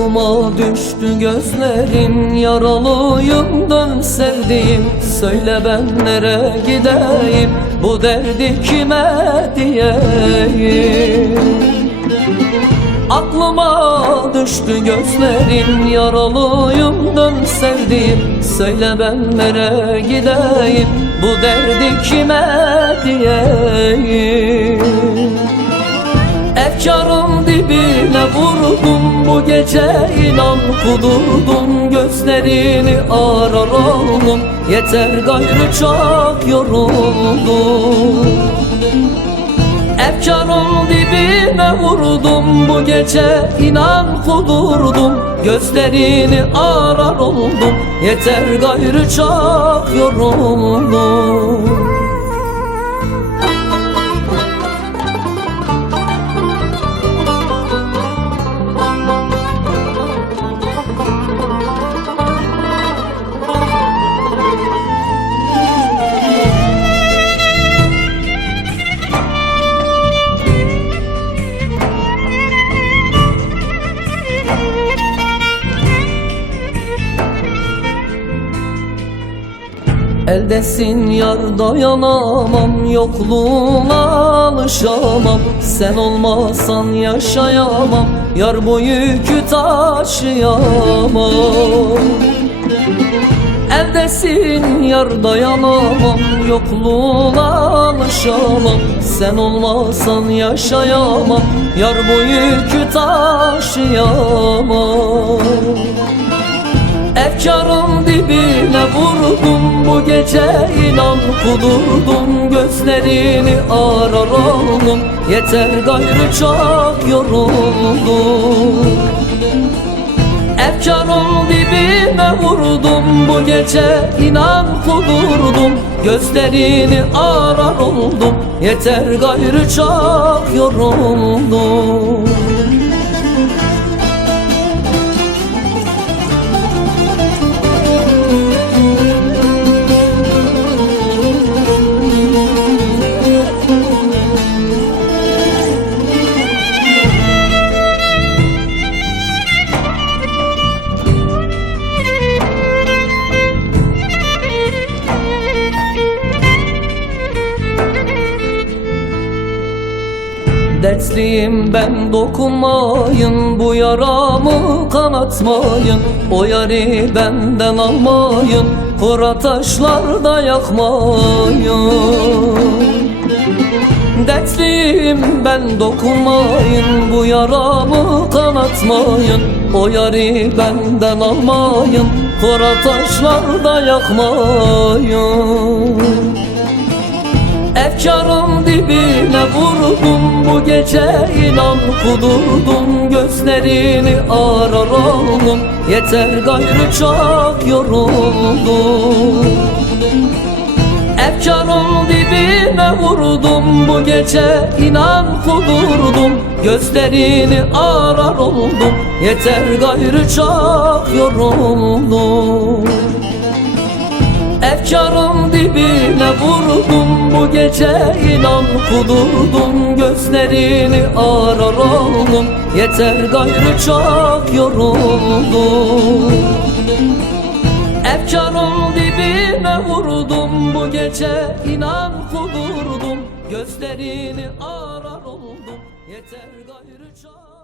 Aklıma düştü gözlerin, yaralıyım dön sevdiğim. Söyle ben nereye gideyim, bu derdi kime diyeyim. Aklıma düştü gözlerin, yaralıyım dön sevdiğim. Söyle ben nereye gideyim, bu derdi kime diyeyim. Efkarın dibine vurdum bu gece, inan kudurdum. Gözlerini arar oldum, yeter gayrı çok yoruldum. Efkarın dibine vurdum bu gece, inan kudurdum. Gözlerini arar oldum, yeter gayrı çok yoruldum. Eldesin yar dayanamam, yokluğuna alışamam. Sen olmasan yaşayamam, yar bu yükü taşıyamam. Eldesin yar dayanamam, yokluğuna alışamam. Sen olmasan yaşayamam, yar bu yükü taşıyamam. Efkarın dibine vurdum bu gece, inan kudurdum. Gözlerini arar oldum, yeter gayrı çok yoruldum. Efkarın dibine vurdum bu gece, inan kudurdum. Gözlerini arar oldum, yeter gayrı çok yoruldum. Dertliyim ben, dokunmayın, bu yaramı kanatmayın. O yari benden almayın, kora taşlarda yakmayın. Dertliyim ben, dokunmayın, bu yaramı kanatmayın. O yari benden almayın, kora taşlarda yakmayın. Efkarın dibine vurdum bu gece, inan kudurdum. Gözlerini arar oldum, yeter gayrı çok yoruldum. Efkarın dibine vurdum bu gece, inan kudurdum. Gözlerini arar oldum, yeter gayrı çok yoruldum. Efkarın dibine vurdum bu gece, inan kudurdum. Gözlerini arar oldum, yeter gayrı çok yoruldum. Efkarın dibine vurdum bu gece, inan kudurdum. Gözlerini arar oldum, yeter gayrı çok